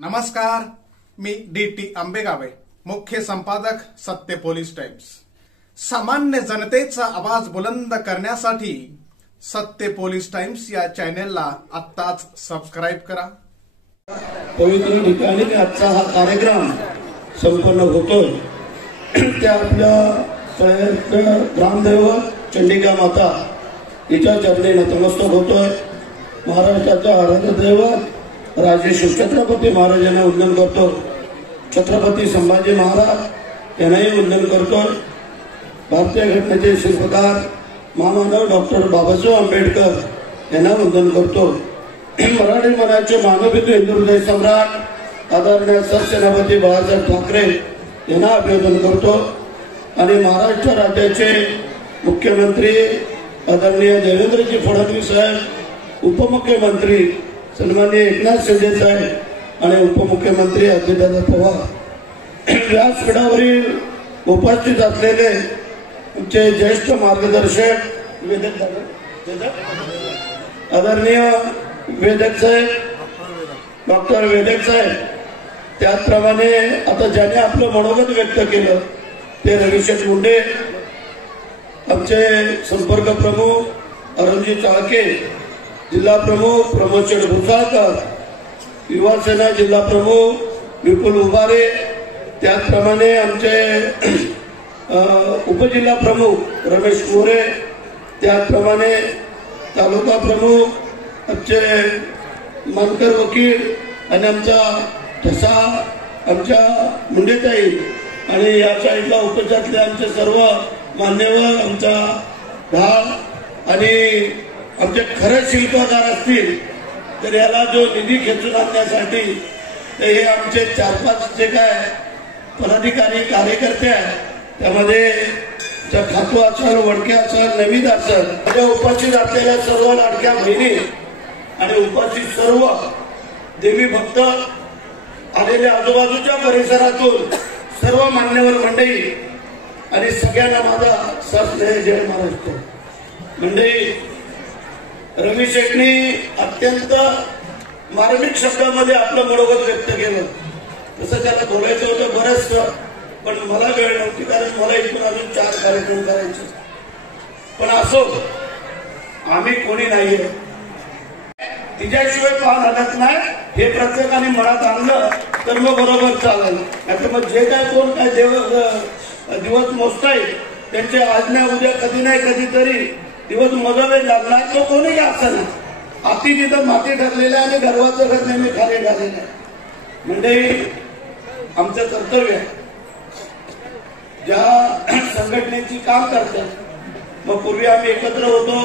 नमस्कार, मी डी.टी. आंबेगावे, मुख्य संपादक सत्य पोलीस टाइम्स। सामान्य जनतेचा आवाज बुलंद करण्यासाठी सत्य पोलीस टाइम्स या चॅनेलला आत्ताच सबस्क्राइब करा। पवित्र ठिकाणी आजचा हा कार्यक्रम संपन्न होतोय। त्या आपल्या ग्रामदैवत चंडिका माता हिच्या चरणी नतमस्तक होतोय। महाराष्ट्राचा आराध्य दैवत राजे छत्रपती महाराजांना वंदन करतो। छत्रपती संभाजी महाराज यांनाही वंदन करतो। भारतीय घटनेचे शिल्पकार महामानव डॉक्टर बाबासाहेब आंबेडकर यांना वंदन करतो। मराठी मनाचे मानवपिता हिंदू हृदय सम्राट आदरणीय सरसेनापती बाळासाहेब ठाकरे यांना अभिवादन करतो। आणि महाराष्ट्र राज्याचे मुख्यमंत्री आदरणीय देवेंद्रजी फडणवीस साहेब, उपमुख्यमंत्री सन्माननीय एकनाथ शिंदे साहेब आणि उपमुख्यमंत्री अजितदादा पवार व्यासपीठावरील उपस्थित असलेले आमचे ज्येष्ठ मार्गदर्शक आदरणीय वेदक साहेब, डॉक्टर वेदक साहेब, त्याचप्रमाणे आता ज्याने आपलं मनोगत व्यक्त केलं ते रविशेठ मुंडे, आमचे संपर्क प्रमुख अरुणजी चाळके, जिल्हा प्रमुख प्रमोद शेठ भुसाळकर, युवा सेना जिल्हा प्रमुख विपुल उभारे, त्याचप्रमाणे आमचे उपजिल्हा प्रमुख रमेश मोरे, त्याचप्रमाणे तालुका प्रमुख आमचे मानकर वकील आणि आमचा ठसा आमच्या मुंडेताई आणि या साईडला उपजातले आमचे सर्व मान्यवर, आमचा ढाल आणि आमचे खरे शिल्पकार असतील तर याला जो निधी खेचून आणण्यासाठी हे आमचे 4-5 जे काय पदाधिकारी कार्यकर्ते आहेत, त्यामध्ये खातो असाल, वडके असाल, नवीद असाल, माझ्या उपस्थित असलेल्या सर्व लाडक्या बहिणी आणि उपस्थित सर्व देवी भक्त आलेल्या आजूबाजूच्या परिसरातून सर्व मान्यवर मंडळी आणि सगळ्यांना माझा सस्नेह जय महाराष्ट्र। मंडळी, रवी शेठनी अत्यंत मार्मिक शब्दामध्ये आपलं मनोगत व्यक्त केलं। तसं त्याला बोलायचं होतं बरंच, पण मला वेळ नव्हती, कारण मला इथून अजून 4 कार्यक्रम करायचे। पण असो, आम्ही कोणी नाहीये, तिच्याशिवाय पान हलत नाही हे प्रत्येकाने मनात आणलं तर मग बरोबर चालेल। नाहीतर मग जे काय कोण काय दिवस मोजताय त्यांचे आज नाही उद्या कधी नाही कधीतरी दिवस मोजावे लागणार, तो कोणी का असं हाती तिथं माती ठरलेलं आहे आणि गर्वाचं घर नेहमी खाली घालेलं आहे। म्हणजे आमचं कर्तव्य आहे, ज्या संघटनेची काम करतात। मग पूर्वी आम्ही एकत्र होतो,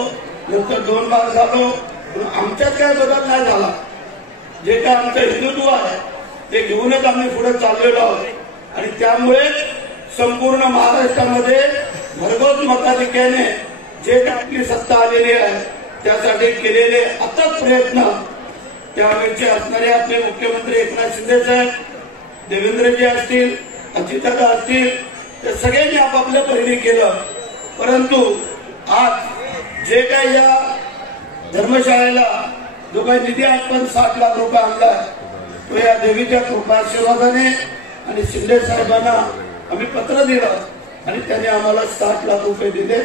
नंतर 2 भाग झालो, पण आमच्यात काय बदल नाही झाला। जे काय आमचं हिंदुत्व आहे ते घेऊनच आम्ही पुढे चाललेलो आहोत। आणि त्यामुळे संपूर्ण महाराष्ट्रामध्ये भरघोस मताधिक्याने जे काय आपली सत्ता आलेली आहे त्यासाठी केलेले अथक प्रयत्न, त्यावेळेचे असणारे आपले मुख्यमंत्री एकनाथ शिंदे साहेब, देवेंद्रजी असतील, अजितदादा असतील, ते सगळ्यांनी आपापल्या परीने केलं। परंतु आज जे काही या धर्मशाळेला जो काही निधी आपण 60 लाख रुपये आणला तो या देवीच्या कृपा आशीर्वादाने आणि शिंदे साहेबांना आम्ही पत्र दिलं आणि त्यांनी आम्हाला 60 लाख रुपये दिले।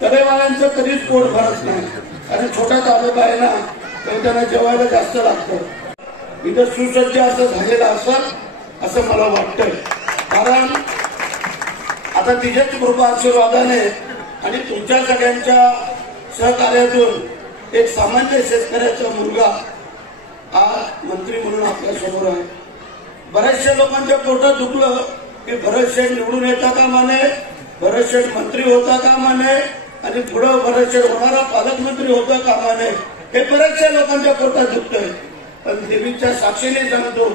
तळेवाल्यांचं कधीच पोट भरत नाही, कारण छोटा तालुका आहे ना, तर त्यांना जेवायला जास्त लागतं। इथं सुसज्ज असं झालेलं असं असं मला वाटतंय, कारण आता तिच्याच कृपा आशीर्वादाने आणि तुमच्या सगळ्यांच्या सहकार्यातून एक सामान्य शेतकऱ्याचा मुलगा आज मंत्री म्हणून आपल्या समोर आहे। बऱ्याचशा लोकांच्या पोटात दुखलं की भरत शेठ निवडून येता कामा नये, भरत शेठ मंत्री होता कामा नये आणि पुढे भरत शेठ होणारा पालकमंत्री होता कामा नये, हे बऱ्याचशा लोकांच्या पोटात दुखतंय। पण देवीच्या साक्षीने सांगतो,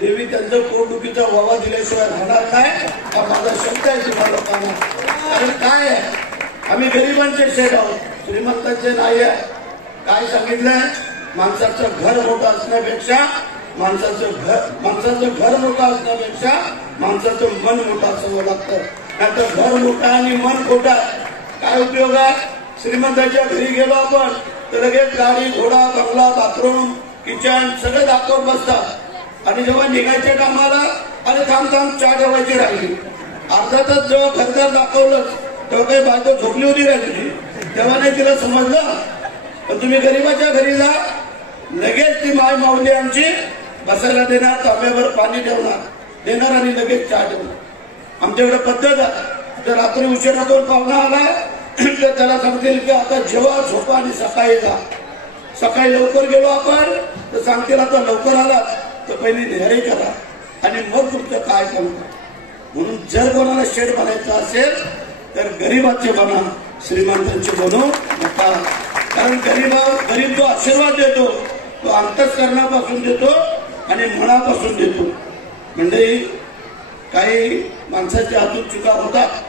देवी त्यांचं पोटदुखीचा वावा दिल्याशिवाय राहणार नाही, हा माझा शब्द आहे तुम्हा लोकांना। कारण काय आहे, आम्ही गरिबांचे शेठ आहोत, श्रीमंतांचे नाही आहे। काय सांगितलंय, माणसाचं घर मोठं असण्यापेक्षा माणसाचं घर मोठं असण्यापेक्षा माणसाचं मन मोठं असावं लागतं। नाहीतर घर मोठं आणि मन खोटं काय उपयोग आहे। श्रीमंताच्या घरी गेलो आपण तर लगेच गाडी, घोडा, बंगला, बाथरूम किचन सगळं दाखवून बसतात आणि जेव्हा निघायच्या कामाला अरे थांब थांब चहा ठेवायची राहिली अर्धा तास जेव्हा घरदार दाखवलं तेव्हा काही बायको झोपली होती का तुझी तेव्हा नाही तिला समजलं. पण तुम्ही गरीबाच्या घरी जा लगेच ती माय माऊली आमची बसायला देणार तांब्यावर पाणी देणार आणि लगेच चहा ठेवणार. आमच्याकडे पद्धत आहे जर रात्री उशिरा करून पाहुणा आला तर त्याला सांगतील की आता जेव्हा झोपा आणि सकाळी जा. सकाळी लवकर गेलो आपण तर सांगतील आता लवकर आला तर पहिली नेहरी करा आणि मग तुमचं काय करणार. म्हणून जर कोणाला शेड बनायचं असेल तर गरीबाचे बना श्रीमंतांचे बनवू नका. कारण गरीब जो आशीर्वाद देतो तो अंतःकरणापासून देतो आणि मनापासून देतो. म्हणजे काही माणसाच्या हातून चुका होतात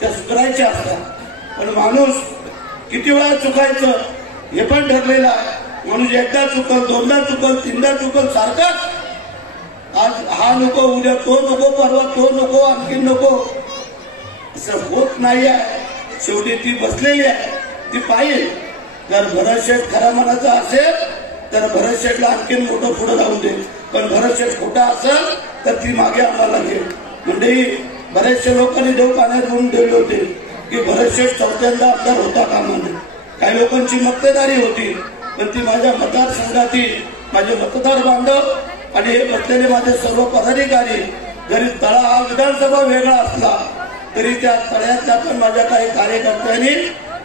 त्या सुधारायच्या असतात पण माणूस किती वेळा चुकायचं हे पण ठरलेलं आहे. माणूस एकदा चुकल दोनदा चुकल तीनदा चुकल सारखाच आज हा नको उद्या तो नको परवा तो नको आणखीन नको असं होत नाही आहे. शेवटी ती बसलेली आहे ती पाहिजे. जर भरत शेठ खऱ्या मनाचा असेल तर भरत शेठला आणखीन मोठं पुढे जाऊन दे. पण भरत शेठ खोटा असेल तर ती मागे आम्हाला घेईल. म्हणजे बरेचशा लोकांनी देव पाण्यात म्हणून ठेवले होते की भरत शेठ चौथ्यांदा आमदार होता कामा नये. काही लोकांची मक्तेदारी होती पण ती माझ्या मतदारसंघातील माझे मतदार बांधव आणि हे बसलेले माझे सर्व पदाधिकारी जरी तळा हा विधानसभा वेगळा असला तरी त्या तळ्यातल्या पण माझ्या काही कार्यकर्त्यांनी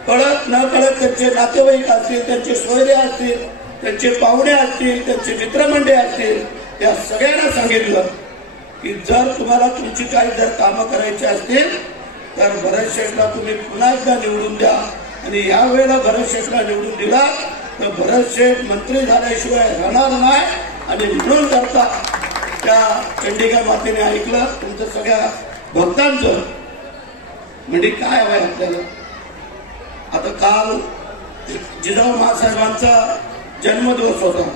कळत न कळत त्यांचे नातेवाईक असतील त्यांचे सोयरे असतील त्यांचे पाहुणे असतील त्यांचे मित्रमंडळी असतील या सगळ्यांना सांगितलं की जर तुम्हाला तुमची काही जर कामं करायची असतील तर भरत शेठला तुम्ही पुन्हा एकदा निवडून द्या. आणि यावेळेला भरत शेठला निवडून दिला तर भरत शेठ मंत्री झाल्याशिवाय राहणार नाही. आणि म्हणून करता त्या चंडिका मातेने ऐकलं तुमचं सगळ्या भक्तांचं. म्हणजे काय हवंय आपल्याला. आता काल जिजाऊ महासाहेबांचा जन्मदिवस होता.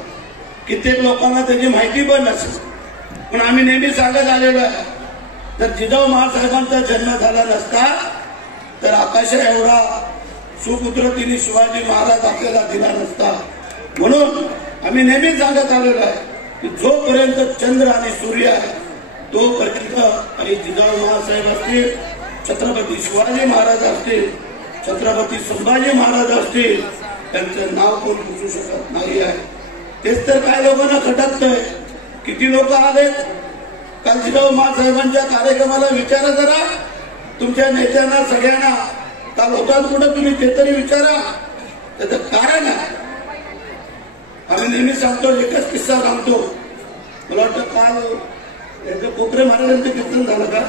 कित्येक लोकांना त्याची माहिती पण नसेल पण आम्ही नेहमी सांगत आलेलो आहे तर जिजाऊ महासाहेबांचा जन्म झाला नसता तर आकाशा एवढा सुपुत्र तिने शिवाजी महाराज आपल्याला दिला नसता. म्हणून आम्ही नेहमी सांगत आलेलो आहे की जोपर्यंत चंद्र आणि सूर्य आहे तोपर्यंत आणि जिजाऊ महासाहेब असतील छत्रपती शिवाजी महाराज असतील छत्रपती संभाजी महाराज असतील त्यांचं नाव कोण पुसू शकत नाही आहे. तेच तर काय लोकांना खटकतंय. किती लोक आलेत काल जिजाऊ महासाहेबांच्या कार्यक्रमाला विचारा जरा तुमच्या नेत्यांना सगळ्यांना काल होतात कुठं तुम्ही ते तरी विचारा. त्याचं कारण आहे आम्ही नेहमी सांगतो एकच किस्सा सांगतो. मला वाटतं काल कोकरे महाराजांचं कीर्तन झालं का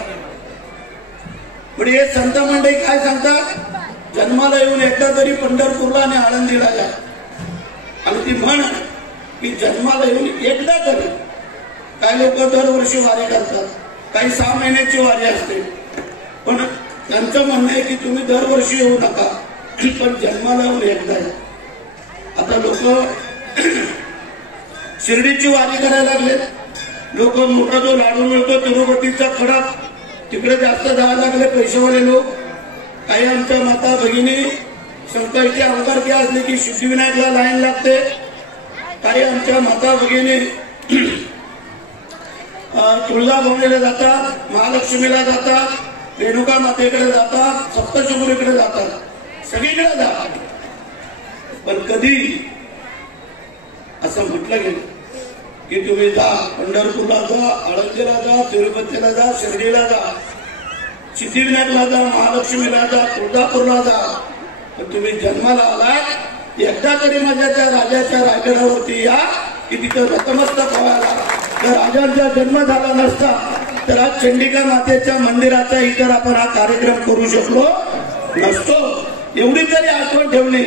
पण हे संत मंडळी काय सांगतात जन्माला येऊन एकदा तरी पंढरपूरला आणि आळंदीला जा. आणि ती म्हण की जन्माला येऊन एकदा तरी. काही लोक दरवर्षी वारी करतात काही 6 महिन्याची वारी असते पण त्यांचं म्हणणं आहे की तुम्ही दरवर्षी येऊ नका पण जन्माला येऊन एकदा या. आता लोक शिर्डीची वारी करायला लागले. लोक मोठा जो लाडू मिळतो तिरुपतीचा खडक तिकडे जास्त जायला लागले पैसेवाले लोक. काही आमच्या माता भगिनी शंकरची अंगारकी असली की सिद्धिविनायकला लाईन लागते. काही आमच्या माता भगिनी तुळजाभवानीला जातात महालक्ष्मीला जातात रेणुका मातेकडे जातात सप्तशृंगीकडे जातात सगळीकडे जातात. पण कधी असं म्हटलं गेलं की तुम्ही जा पंढरपूरला जा आळंदीला जा तिरुपतीला जा शिर्डीला जा सिद्धिविनायकला जा महालक्ष्मीला जा तुळजापूरला जा. पण तुम्ही जन्माला आलात एकदा तरी माझ्या त्या राजाच्या रायगडावरती या की तिथं नतमस्तक व्हायला. जर राजांचा जन्म झाला नसता तर आज चंडिका मातेच्या मंदिराचा इतर आपण हा कार्यक्रम करू शकलो नसतो. एवढी जरी आठवण ठेवली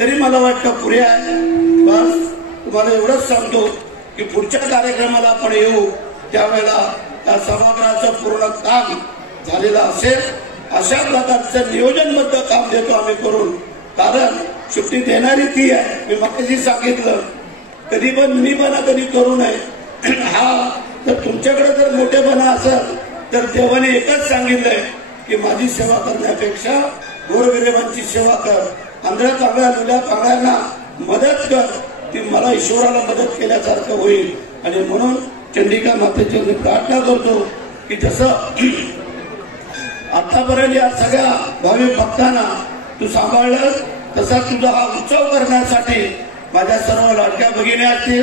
तरी मला वाटतं पुरे आहे. बस तुम्हाला एवढंच सांगतो की पुढच्या कार्यक्रमाला आपण येऊ त्यावेळेला त्या सभागृहाचं पूर्ण काम झालेलं असेल अशा प्रकारचं नियोजनबद्ध काम देतो आम्ही करून. कारण सुट्टी देणारी ती आहे. मी मागाशी सांगितलं कधी पण मी बना कधी करू नये. हा तर तुमच्याकडे जर मोठेपणा असेल तर देवाने एकच सांगितलंय की माझी सेवा करण्यापेक्षा गोरगरिबांची सेवा कर. आंध्र कांगड्या लुल्या कांगड्यांना मदत कर. ती मला ईश्वराला मदत केल्यासारखं होईल. आणि म्हणून चंडिका मातेची मी प्रार्थना करतो की जसं आतापर्यंत या सगळ्या भाविक भक्तांना तू सांभाळलं, तसा तुझा हा उत्सव करण्यासाठी माझ्या सर्व लाडक्या भगिनी असतील,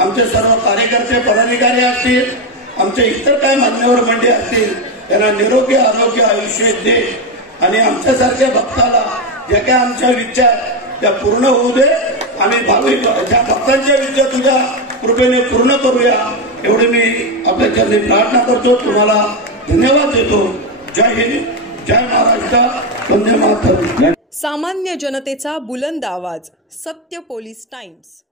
आमचे सर्व कार्यकर्ते पदाधिकारी असतील, आमचे इतर काही मान्यवर मंडळी असतील, त्यांना निरोगी आरोग्य आयुष्य दे. आणि आमच्यासारख्या भक्ताला ज्या काय आमच्या इच्छा त्या पूर्ण होऊ दे. आम्ही भाविक ज्या भक्तांच्या इच्छा तुझ्या कृपेने पूर्ण करूया एवढी मी आपल्या चरणी प्रार्थना करतो. तुम्हाला धन्यवाद देतो. जय हिंद, जय महाराष्ट्र, वंदे मातरम. सामान्य जनतेचा बुलंद आवाज, सत्य पोलीस टाइम्स.